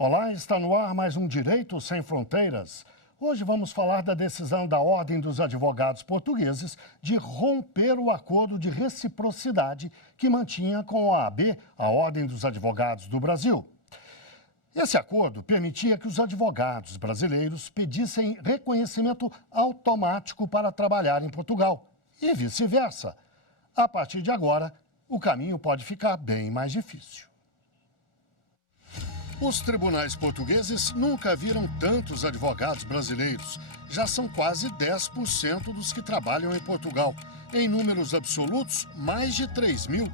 Olá, está no ar mais um Direito Sem Fronteiras. Hoje vamos falar da decisão da Ordem dos Advogados Portugueses de romper o acordo de reciprocidade que mantinha com a OAB, a Ordem dos Advogados do Brasil. Esse acordo permitia que os advogados brasileiros pedissem reconhecimento automático para trabalhar em Portugal e vice-versa. A partir de agora, o caminho pode ficar bem mais difícil. Os tribunais portugueses nunca viram tantos advogados brasileiros. Já são quase 10% dos que trabalham em Portugal. Em números absolutos, mais de 3 mil.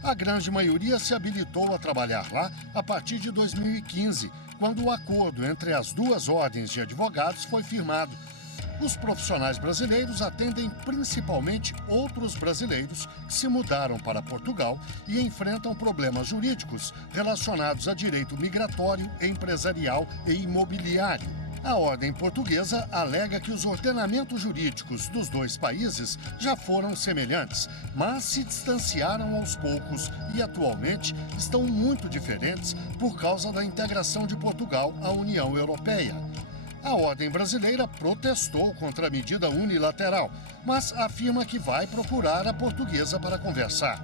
A grande maioria se habilitou a trabalhar lá a partir de 2015, quando o acordo entre as duas ordens de advogados foi firmado. Os profissionais brasileiros atendem principalmente outros brasileiros que se mudaram para Portugal e enfrentam problemas jurídicos relacionados a direito migratório, empresarial e imobiliário. A ordem portuguesa alega que os ordenamentos jurídicos dos dois países já foram semelhantes, mas se distanciaram aos poucos e atualmente estão muito diferentes por causa da integração de Portugal à União Europeia. A ordem brasileira protestou contra a medida unilateral, mas afirma que vai procurar a portuguesa para conversar.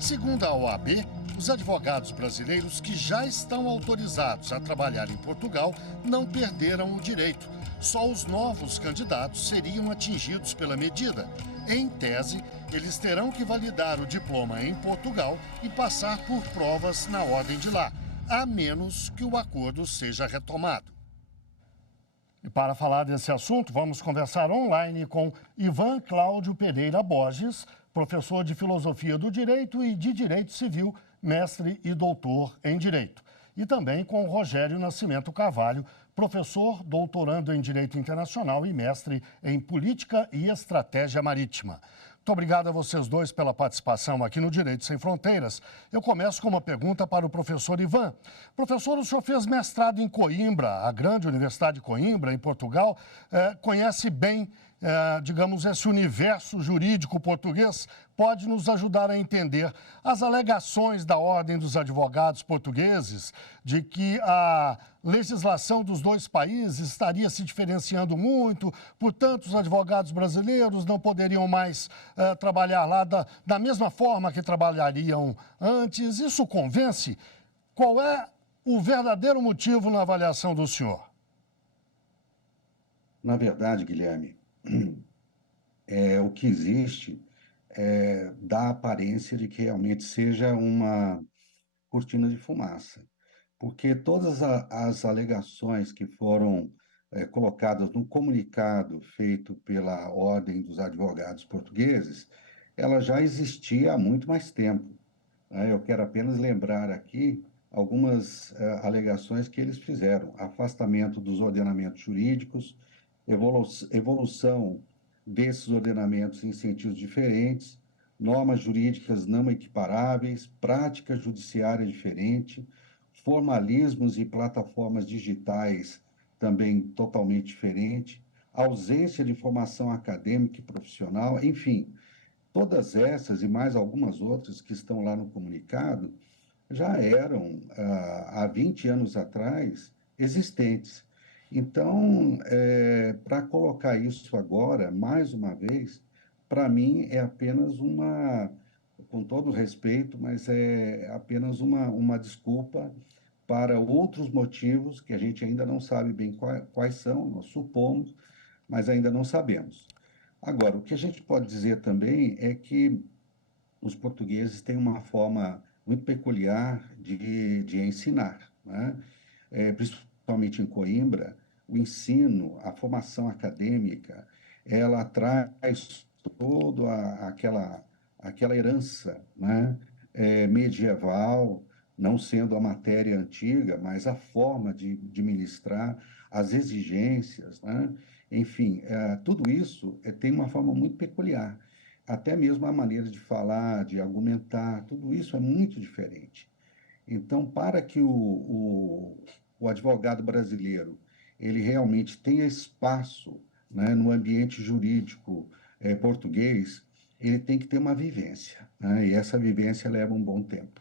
Segundo a OAB, os advogados brasileiros que já estão autorizados a trabalhar em Portugal não perderam o direito. Só os novos candidatos seriam atingidos pela medida. Em tese, eles terão que validar o diploma em Portugal e passar por provas na ordem de lá, a menos que o acordo seja retomado. E para falar desse assunto, vamos conversar online com Ivan Cláudio Pereira Borges, professor de Filosofia do Direito e de Direito Civil, mestre e doutor em Direito. E também com Rogério Nascimento Carvalho, professor, doutorando em Direito Internacional e mestre em Política e Estratégia Marítima. Muito obrigado a vocês dois pela participação aqui no Direito Sem Fronteiras. Eu começo com uma pergunta para o professor Ivan. Professor, o senhor fez mestrado em Coimbra, a grande Universidade de Coimbra, em Portugal. Conhece bem, digamos, esse universo jurídico português. Pode nos ajudar a entender as alegações da Ordem dos Advogados Portugueses de que a legislação dos dois países estaria se diferenciando muito, portanto, os advogados brasileiros não poderiam mais trabalhar lá da mesma forma que trabalhariam antes. Isso convence? Qual é o verdadeiro motivo na avaliação do senhor? Na verdade, Guilherme, o que existe dá a aparência de que realmente seja uma cortina de fumaça, porque todas as alegações que foram colocadas no comunicado feito pela Ordem dos Advogados Portugueses, ela já existia há muito mais tempo, né? Eu quero apenas lembrar aqui algumas alegações que eles fizeram: afastamento dos ordenamentos jurídicos, evolução desses ordenamentos em sentidos diferentes, normas jurídicas não equiparáveis, prática judiciária diferente, formalismos e plataformas digitais também totalmente diferente, ausência de formação acadêmica e profissional, enfim, todas essas e mais algumas outras que estão lá no comunicado já eram, há 20 anos atrás, existentes. Então, para colocar isso agora, mais uma vez, para mim é apenas com todo respeito, mas é apenas uma desculpa para outros motivos que a gente ainda não sabe bem quais são, nós supomos, mas ainda não sabemos. Agora, o que a gente pode dizer também é que os portugueses têm uma forma muito peculiar de ensinar, né? Principalmente em Coimbra, o ensino, a formação acadêmica, ela traz toda aquela herança, né? Medieval, não sendo a matéria antiga, mas a forma de ministrar, as exigências, né? Enfim, tudo isso tem uma forma muito peculiar. Até mesmo a maneira de falar, de argumentar, tudo isso é muito diferente. Então, para que o advogado brasileiro ele realmente tenha espaço, né, no ambiente jurídico português, ele tem que ter uma vivência, né? E essa vivência leva um bom tempo.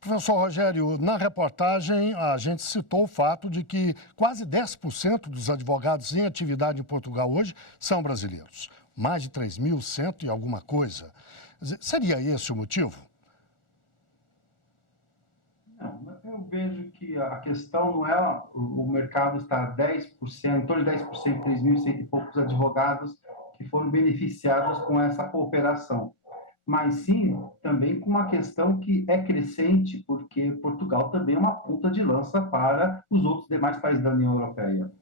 Professor Rogério, na reportagem a gente citou o fato de que quase 10% dos advogados em atividade em Portugal hoje são brasileiros. Mais de 3.100 e alguma coisa. Seria esse o motivo? Não, eu vejo que a questão não é o mercado estar 10%, em torno de 10%, 3.100 e poucos advogados que foram beneficiados com essa cooperação, mas sim também com uma questão que é crescente, porque Portugal também é uma ponta de lança para os outros demais países da União Europeia.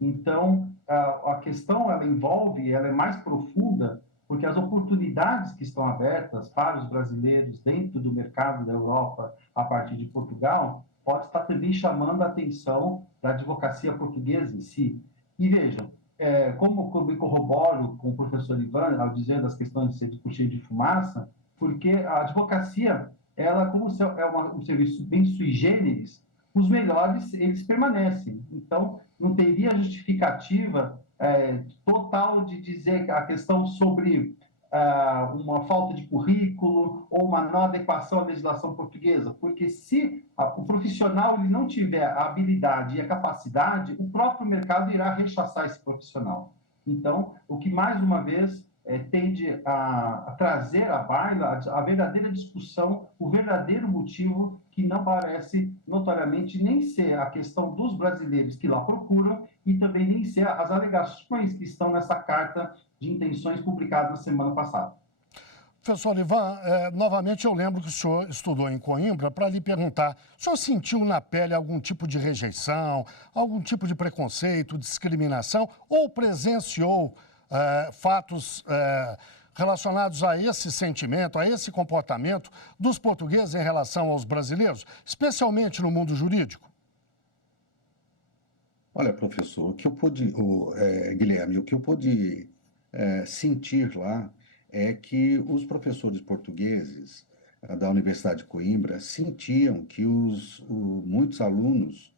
Então, a questão ela envolve, ela é mais profunda, porque as oportunidades que estão abertas para os brasileiros dentro do mercado da Europa, a partir de Portugal, pode estar também chamando a atenção da advocacia portuguesa em si. E vejam, como eu me corroboro com o professor Ivan, ao dizendo as questões de ser cheio de fumaça, porque a advocacia, ela, como um serviço bem sui generis, os melhores, eles permanecem. Então, não teria justificativa total de dizer a questão sobre uma falta de currículo ou uma não adequação à legislação portuguesa, porque se o profissional ele não tiver a habilidade e a capacidade, o próprio mercado irá rechaçar esse profissional. Então, o que mais uma vez tende a trazer à baila a verdadeira discussão, o verdadeiro motivo que não parece notoriamente nem ser a questão dos brasileiros que lá procuram e também nem ser as alegações que estão nessa carta de intenções publicada na semana passada. Professor Ivan, novamente eu lembro que o senhor estudou em Coimbra para lhe perguntar, o senhor sentiu na pele algum tipo de rejeição, algum tipo de preconceito, discriminação ou presenciou fatos relacionados a esse sentimento, a esse comportamento dos portugueses em relação aos brasileiros, especialmente no mundo jurídico? Olha, professor, Guilherme, o que eu pude sentir lá é que os professores portugueses da Universidade de Coimbra sentiam que muitos alunos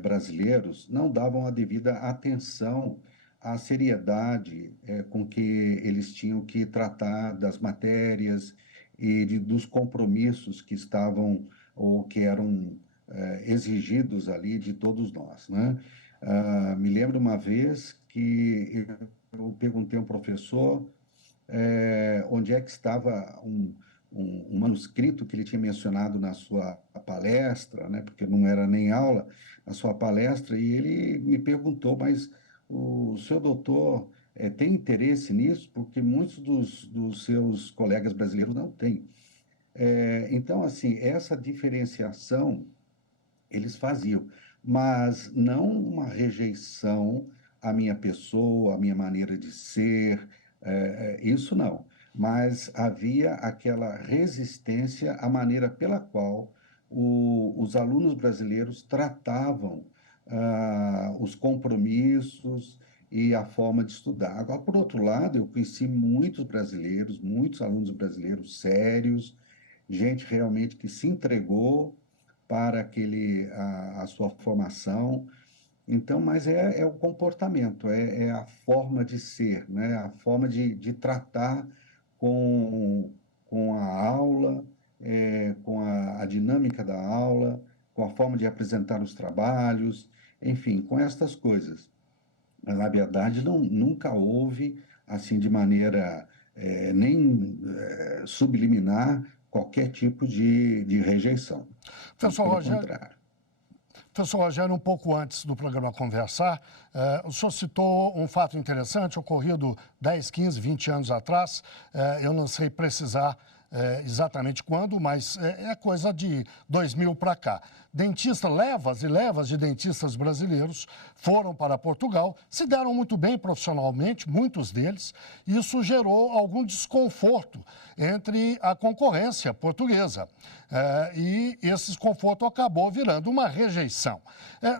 brasileiros não davam a devida atenção à seriedade com que eles tinham que tratar das matérias e dos compromissos que estavam ou que eram exigidos ali de todos nós, né? Me lembro uma vez que eu perguntei a um professor onde é que estava um manuscrito que ele tinha mencionado na sua palestra, né? Porque não era nem aula, na sua palestra, e ele me perguntou, mas o senhor doutor tem interesse nisso? Porque muitos dos seus colegas brasileiros não têm. Então, assim, essa diferenciação eles faziam, mas não uma rejeição à minha pessoa, à minha maneira de ser, isso não. Mas havia aquela resistência à maneira pela qual os alunos brasileiros tratavam os compromissos e a forma de estudar. Agora, por outro lado, eu conheci muitos brasileiros, muitos alunos brasileiros sérios, gente realmente que se entregou para a sua formação. Então, mas é o comportamento, é a forma de ser, né? A forma de tratar com a aula, com a dinâmica da aula, com a forma de apresentar os trabalhos, enfim, com estas coisas. Mas, na verdade, nunca houve, assim, de maneira nem subliminar, qualquer tipo de rejeição. Professor Pelo Rogério, contrário. Professor Rogério, um pouco antes do programa conversar, o senhor citou um fato interessante ocorrido 10, 15, 20 anos atrás. Eu não sei precisar exatamente quando, mas é coisa de 2000 para cá. Levas e levas de dentistas brasileiros foram para Portugal, se deram muito bem profissionalmente, muitos deles, e isso gerou algum desconforto entre a concorrência portuguesa. E esse desconforto acabou virando uma rejeição.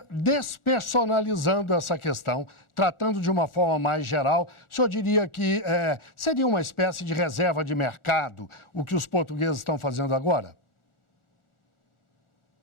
Despersonalizando essa questão, tratando de uma forma mais geral, o senhor diria que seria uma espécie de reserva de mercado o que os portugueses estão fazendo agora?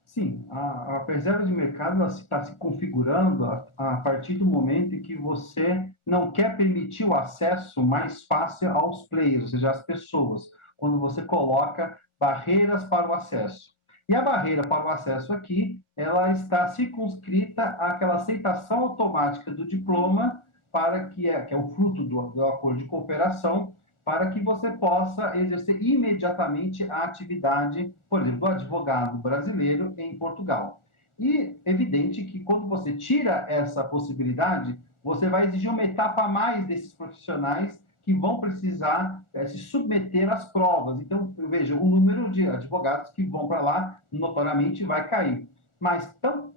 Sim, a reserva de mercado está se configurando a partir do momento em que você não quer permitir o acesso mais fácil aos players, ou seja, às pessoas, quando você coloca barreiras para o acesso. E a barreira para o acesso aqui, ela está circunscrita àquela aceitação automática do diploma para que é o fruto do acordo de cooperação, para que você possa exercer imediatamente a atividade, por exemplo, do advogado brasileiro em Portugal. E evidente que quando você tira essa possibilidade, você vai exigir uma etapa a mais desses profissionais que vão precisar se submeter às provas. Então, eu vejo o número de advogados que vão para lá, notoriamente, vai cair. Mas,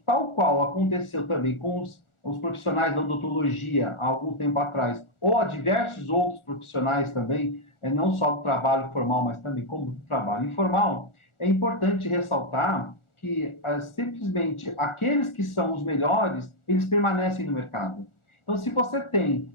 tal qual aconteceu também com os profissionais da odontologia há algum tempo atrás, ou a diversos outros profissionais também, não só do trabalho formal, mas também como do trabalho informal, é importante ressaltar que simplesmente aqueles que são os melhores, eles permanecem no mercado. Então, se você tem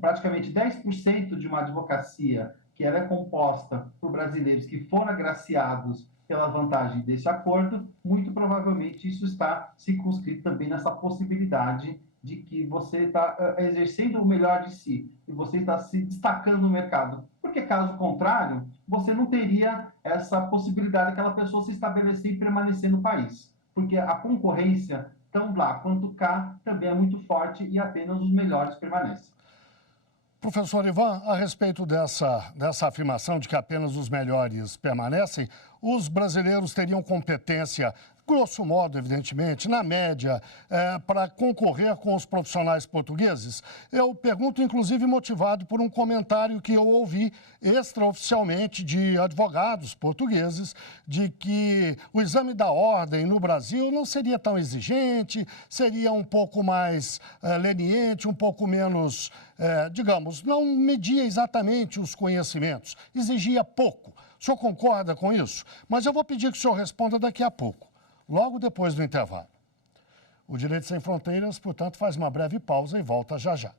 praticamente 10% de uma advocacia que ela é composta por brasileiros que foram agraciados pela vantagem desse acordo, muito provavelmente isso está circunscrito também nessa possibilidade de que você está exercendo o melhor de si e você está se destacando no mercado. Porque, caso contrário, você não teria essa possibilidade daquela pessoa se estabelecer e permanecer no país. Porque a concorrência, tanto lá quanto cá, também é muito forte e apenas os melhores permanecem. Professor Ivan, a respeito dessa afirmação de que apenas os melhores permanecem, os brasileiros teriam competência, grosso modo, evidentemente, na média, para concorrer com os profissionais portugueses? Eu pergunto, inclusive, motivado por um comentário que eu ouvi extraoficialmente de advogados portugueses, de que o exame da ordem no Brasil não seria tão exigente, seria um pouco mais leniente, um pouco menos, digamos, não media exatamente os conhecimentos, exigia pouco. O senhor concorda com isso? Mas eu vou pedir que o senhor responda daqui a pouco, logo depois do intervalo. O Direito Sem Fronteiras, portanto, faz uma breve pausa e volta já já.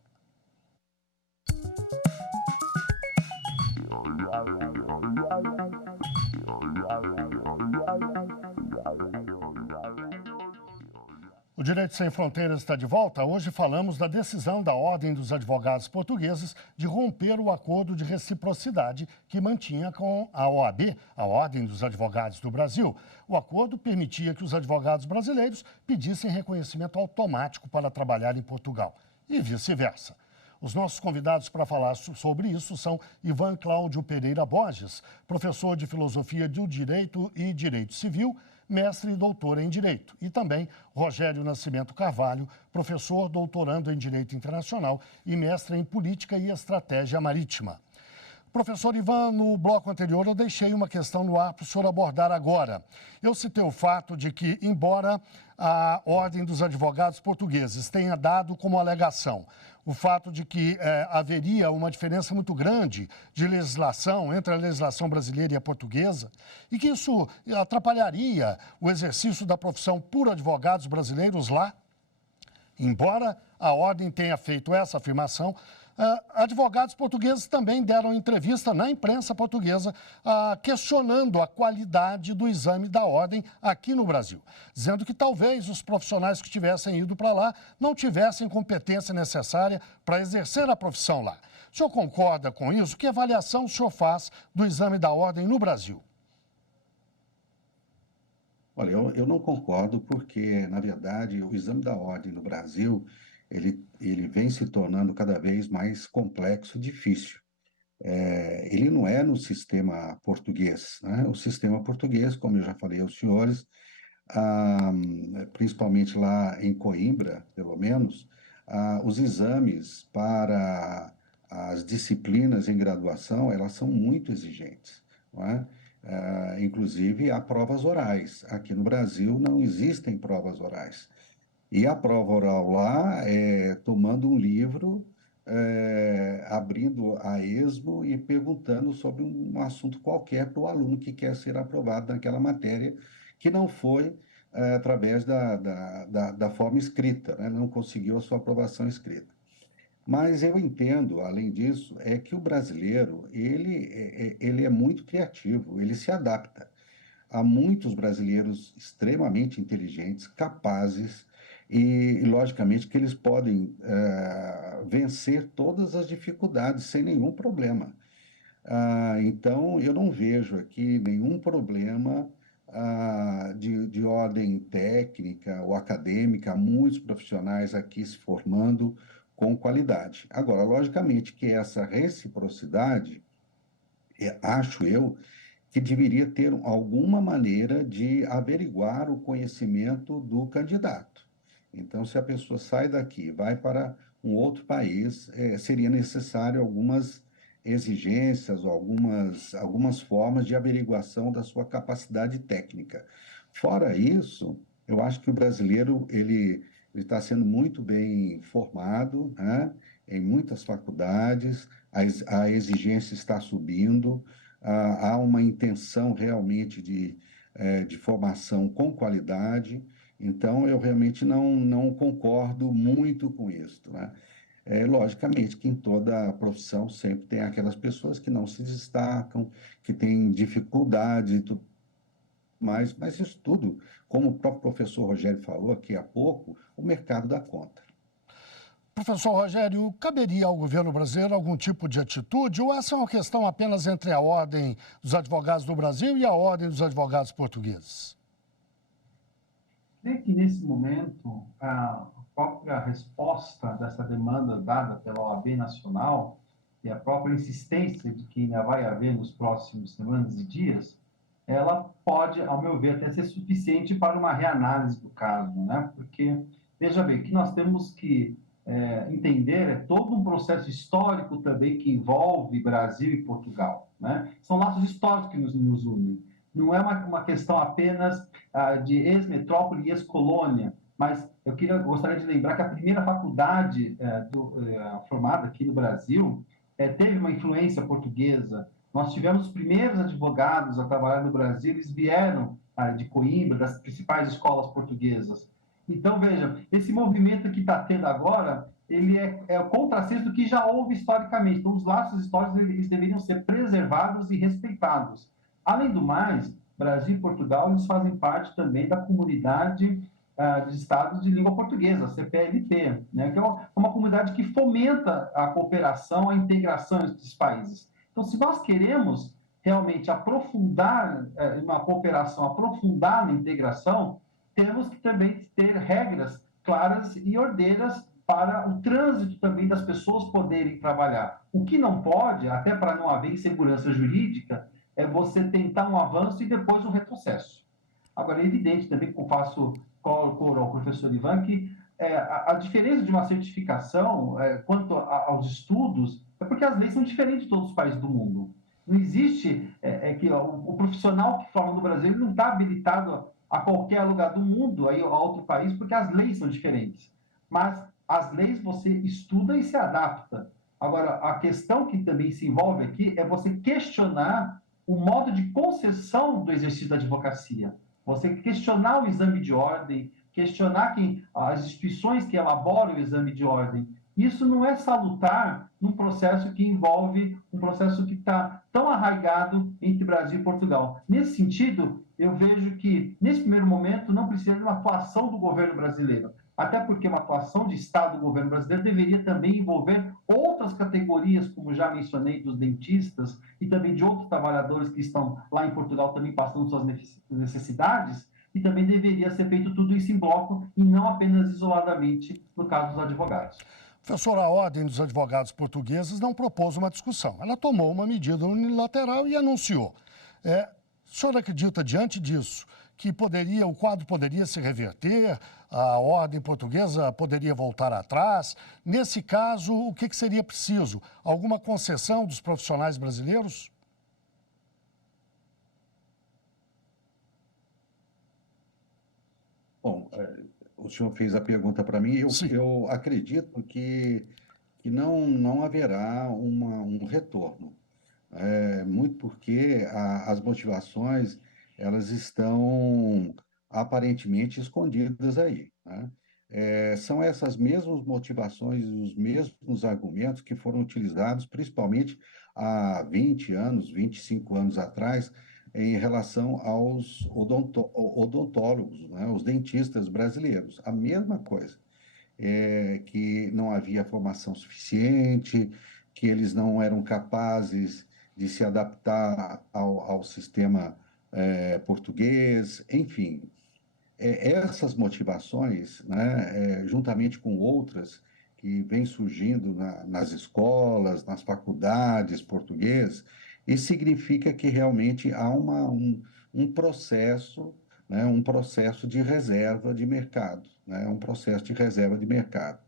O Direito Sem Fronteiras está de volta. Hoje falamos da decisão da Ordem dos Advogados Portugueses de romper o acordo de reciprocidade que mantinha com a OAB, a Ordem dos Advogados do Brasil. O acordo permitia que os advogados brasileiros pedissem reconhecimento automático para trabalhar em Portugal e vice-versa. Os nossos convidados para falar sobre isso são Ivan Cláudio Pereira Borges, professor de Filosofia do Direito e Direito Civil, mestre e doutor em Direito, e também Rogério Nascimento Carvalho, professor doutorando em Direito Internacional e mestre em Política e Estratégia Marítima. Professor Ivan, no bloco anterior eu deixei uma questão no ar para o senhor abordar agora. Eu citei o fato de que, embora a Ordem dos Advogados Portugueses tenha dado como alegação o fato de que haveria uma diferença muito grande de legislação entre a legislação brasileira e a portuguesa e que isso atrapalharia o exercício da profissão por advogados brasileiros lá, embora a Ordem tenha feito essa afirmação, advogados portugueses também deram entrevista na imprensa portuguesa questionando a qualidade do exame da ordem aqui no Brasil, dizendo que talvez os profissionais que tivessem ido para lá não tivessem competência necessária para exercer a profissão lá. O senhor concorda com isso? Que avaliação o senhor faz do exame da ordem no Brasil? Olha, eu não concordo porque, na verdade, o exame da ordem no Brasil, ele vem se tornando cada vez mais complexo e difícil. Ele não é no sistema português, né? O sistema português, como eu já falei aos senhores, principalmente lá em Coimbra, pelo menos, os exames para as disciplinas em graduação, elas são muito exigentes, não é? Inclusive, há provas orais. Aqui no Brasil não existem provas orais. E a prova oral lá é tomando um livro, abrindo a esmo e perguntando sobre um assunto qualquer para o aluno que quer ser aprovado naquela matéria, que não foi através da forma escrita, né? Não conseguiu a sua aprovação escrita. Mas eu entendo, além disso, é que o brasileiro, ele é muito criativo, ele se adapta. Há muitos brasileiros extremamente inteligentes, capazes, e logicamente que eles podem vencer todas as dificuldades sem nenhum problema. Então, eu não vejo aqui nenhum problema de ordem técnica ou acadêmica, muitos profissionais aqui se formando com qualidade. Agora, logicamente que essa reciprocidade, acho eu, que deveria ter alguma maneira de averiguar o conhecimento do candidato. Então, se a pessoa sai daqui, vai para um outro país, seria necessário algumas exigências, ou algumas formas de averiguação da sua capacidade técnica. Fora isso, eu acho que o brasileiro ele está sendo muito bem formado, né, em muitas faculdades, a exigência está subindo, há uma intenção realmente de formação com qualidade, então eu realmente não concordo muito com isso, né? Logicamente que em toda profissão sempre tem aquelas pessoas que não se destacam, que têm dificuldades e tudo mais, mas isso tudo, como o próprio professor Rogério falou aqui há pouco, o mercado dá conta. Professor Rogério, caberia ao governo brasileiro algum tipo de atitude ou essa é uma questão apenas entre a Ordem dos Advogados do Brasil e a Ordem dos Advogados Portugueses? Creio que, nesse momento, a própria resposta dessa demanda dada pela OAB Nacional e a própria insistência de que ainda vai haver nos próximos semanas e dias, ela pode, ao meu ver, até ser suficiente para uma reanálise do caso, né? Porque, veja bem, o que nós temos que entender é todo um processo histórico também que envolve Brasil e Portugal, né? São laços históricos que nos unem. Não é uma questão apenas de ex-metrópole e ex-colônia, mas gostaria de lembrar que a primeira faculdade formada aqui no Brasil teve uma influência portuguesa. Nós tivemos os primeiros advogados a trabalhar no Brasil, eles vieram de Coimbra, das principais escolas portuguesas. Então, veja, esse movimento que está tendo agora, ele é o contrassenso do que já houve historicamente. Então, os laços históricos eles deveriam ser preservados e respeitados. Além do mais, Brasil e Portugal eles fazem parte também da comunidade de estados de língua portuguesa, a CPLP, né, que é uma comunidade que fomenta a cooperação, a integração entre os países. Então, se nós queremos realmente aprofundar uma cooperação, aprofundar na integração, temos que também ter regras claras e ordeiras para o trânsito também das pessoas poderem trabalhar. O que não pode, até para não haver insegurança jurídica, é você tentar um avanço e depois um retrocesso. Agora, é evidente também que eu faço coro ao professor Ivan que a diferença de uma certificação quanto aos estudos é porque as leis são diferentes de todos os países do mundo. Não existe que o profissional que forma no Brasil ele não está habilitado a qualquer lugar do mundo, aí, a outro país, porque as leis são diferentes. Mas as leis você estuda e se adapta. Agora, a questão que também se envolve aqui é você questionar o modo de concessão do exercício da advocacia. Você questionar o exame de ordem, questionar as instituições que elaboram o exame de ordem. Isso não é salutar num processo que envolve um processo que está tão arraigado entre Brasil e Portugal. Nesse sentido, eu vejo que, nesse primeiro momento, não precisa de uma atuação do governo brasileiro, até porque uma atuação de Estado do governo brasileiro deveria também envolver outras categorias, como já mencionei, dos dentistas e também de outros trabalhadores que estão lá em Portugal também passando suas necessidades, e também deveria ser feito tudo isso em bloco e não apenas isoladamente no caso dos advogados. Professor, a Ordem dos Advogados Portugueses não propôs uma discussão. Ela tomou uma medida unilateral e anunciou. O senhor acredita, diante disso, que o quadro poderia se reverter, a ordem portuguesa poderia voltar atrás? Nesse caso, o que seria preciso? Alguma concessão dos profissionais brasileiros? Bom, o senhor fez a pergunta para mim, eu acredito que não haverá um retorno. Muito porque as motivações elas estão aparentemente escondidas aí, né? São essas mesmas motivações, os mesmos argumentos que foram utilizados principalmente há 20 anos, 25 anos atrás, em relação aos odontólogos, né? Os dentistas brasileiros. A mesma coisa, que não havia formação suficiente, que eles não eram capazes de se adaptar ao sistema português, enfim. Essas motivações, né, juntamente com outras que vêm surgindo nas escolas, nas faculdades português, isso significa que realmente há um processo, né, um processo de reserva de mercado, né, um processo de reserva de mercado.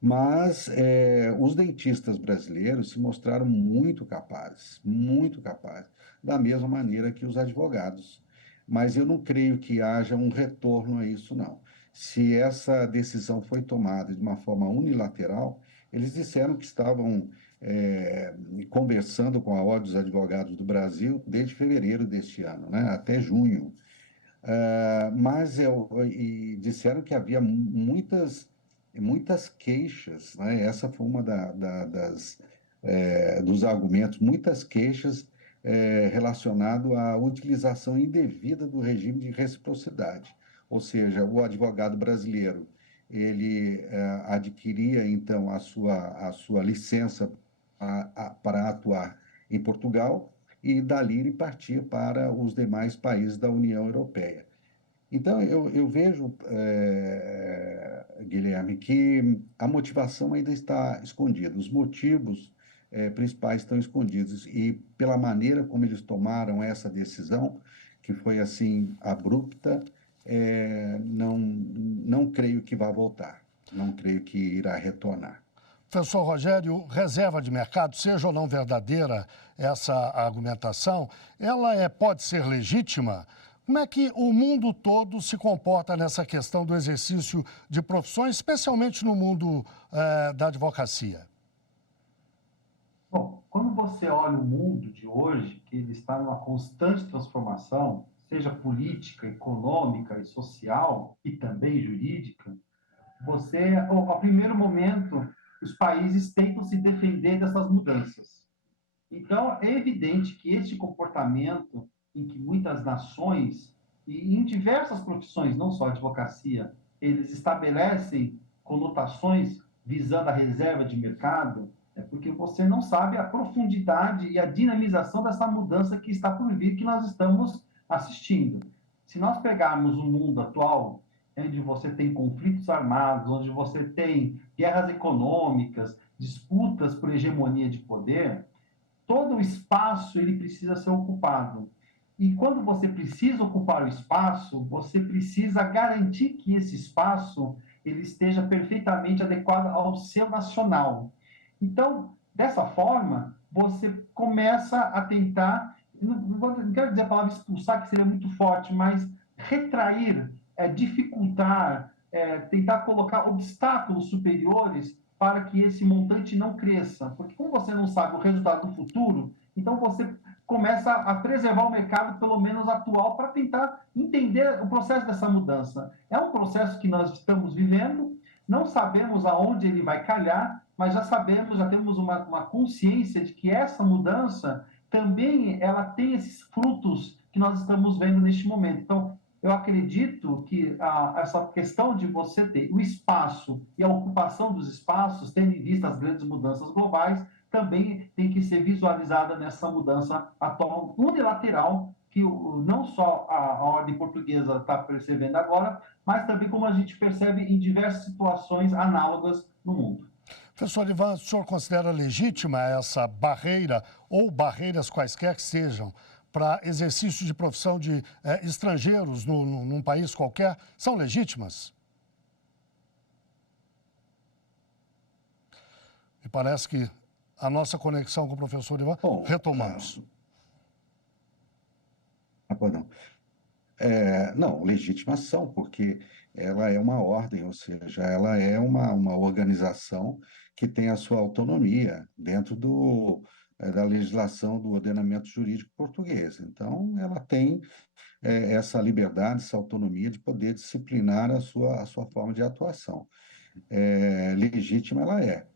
Mas os dentistas brasileiros se mostraram muito capazes, da mesma maneira que os advogados. Mas eu não creio que haja um retorno a isso, não. Se essa decisão foi tomada de uma forma unilateral, eles disseram que estavam conversando com a Ordem dos Advogados do Brasil desde fevereiro deste ano, né, até junho. E disseram que havia muitas queixas, né? Essa foi uma dos argumentos, muitas queixas relacionado à utilização indevida do regime de reciprocidade, ou seja, o advogado brasileiro ele adquiria então a sua licença para atuar em Portugal e dali ele partia para os demais países da União Europeia. Então, eu vejo, Guilherme, que a motivação ainda está escondida, os motivos principais estão escondidos, e pela maneira como eles tomaram essa decisão, que foi assim abrupta, não creio que vá voltar, não creio que irá retornar. Professor Rogério, reserva de mercado, seja ou não verdadeira essa argumentação, ela pode ser legítima? Como é que o mundo todo se comporta nessa questão do exercício de profissões, especialmente no mundo da advocacia? Bom, quando você olha o mundo de hoje, que ele está numa constante transformação, seja política, econômica e social, e também jurídica, ao primeiro momento, os países tentam se defender dessas mudanças. Então, é evidente que este comportamento em que muitas nações, e em diversas profissões, não só a advocacia, eles estabelecem conotações visando a reserva de mercado, é porque você não sabe a profundidade e a dinamização dessa mudança que está por vir, que nós estamos assistindo. Se nós pegarmos o mundo atual, onde você tem conflitos armados, onde você tem guerras econômicas, disputas por hegemonia de poder, todo o espaço ele precisa ser ocupado. E quando você precisa ocupar o espaço, você precisa garantir que esse espaço ele esteja perfeitamente adequado ao seu nacional. Então, dessa forma, você começa a tentar, não quero dizer a palavra expulsar, que seria muito forte, mas retrair, dificultar, tentar colocar obstáculos superiores para que esse montante não cresça. Porque como você não sabe o resultado do futuro, então você começa a preservar o mercado, pelo menos atual, para tentar entender o processo dessa mudança. É um processo que nós estamos vivendo, não sabemos aonde ele vai calhar, mas já sabemos, já temos uma consciência de que essa mudança também ela tem esses frutos que nós estamos vendo neste momento. Então, eu acredito que essa questão de você ter o espaço e a ocupação dos espaços, tendo em vista as grandes mudanças globais, também tem que ser visualizada nessa mudança atual unilateral que não só a ordem portuguesa está percebendo agora, mas também como a gente percebe em diversas situações análogas no mundo. Professor Ivan, o senhor considera legítima essa barreira, ou barreiras quaisquer que sejam, para exercício de profissão de estrangeiros num país qualquer, são legítimas? Me parece que a nossa conexão com o professor Ivan, retomamos. Perdão. Não, legitimação, porque ela é uma ordem, ou seja, ela é uma organização que tem a sua autonomia dentro da legislação do ordenamento jurídico português. Então, ela tem essa liberdade, essa autonomia de poder disciplinar a sua forma de atuação. Legítima ela é.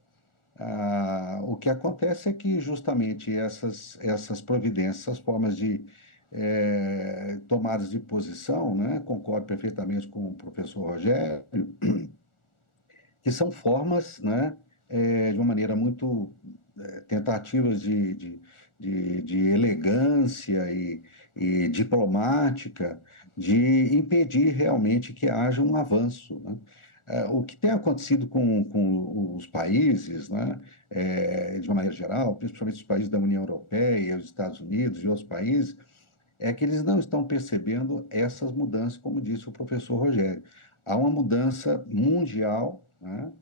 O que acontece é que justamente essas providências, essas formas de tomadas de posição, né? Concordo perfeitamente com o professor Rogério, que são formas, né? De uma maneira muito tentativas de elegância e diplomática de impedir realmente que haja um avanço, né? O que tem acontecido com os países, né, de uma maneira geral, principalmente os países da União Europeia, os Estados Unidos e outros países, é que eles não estão percebendo essas mudanças, como disse o professor Rogério. Há uma mudança mundial, né,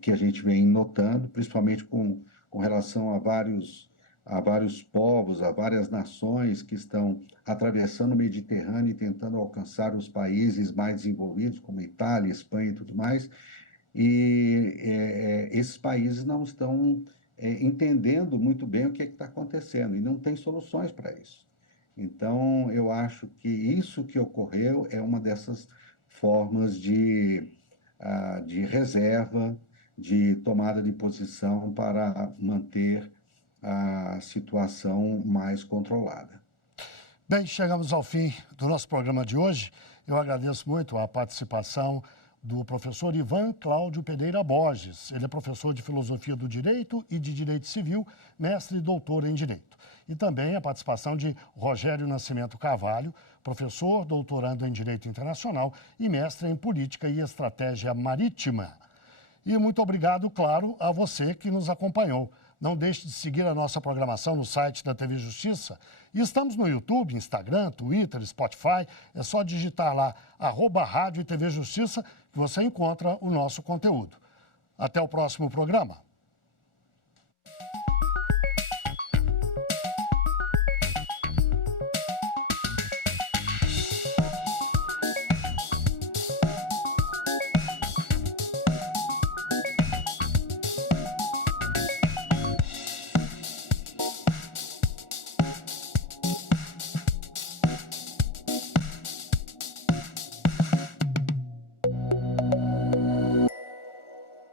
que a gente vem notando, principalmente com relação a vários povos, a várias nações que estão atravessando o Mediterrâneo e tentando alcançar os países mais desenvolvidos, como Itália, Espanha e tudo mais. E esses países não estão entendendo muito bem o que está acontecendo e não tem soluções para isso. Então, eu acho que isso que ocorreu é uma dessas formas de reserva, de tomada de posição para manter a situação mais controlada. Bem, chegamos ao fim do nosso programa de hoje. Eu agradeço muito a participação do professor Ivan Cláudio Pereira Borges. Ele é professor de Filosofia do Direito e de Direito Civil, mestre e doutor em Direito. E também a participação de Rogério Nascimento Carvalho, professor, doutorando em Direito Internacional e mestre em Política e Estratégia Marítima. E muito obrigado, claro, a você que nos acompanhou. Não deixe de seguir a nossa programação no site da TV Justiça. E estamos no YouTube, Instagram, Twitter, Spotify. É só digitar lá, @Rádio e TV Justiça, que você encontra o nosso conteúdo. Até o próximo programa.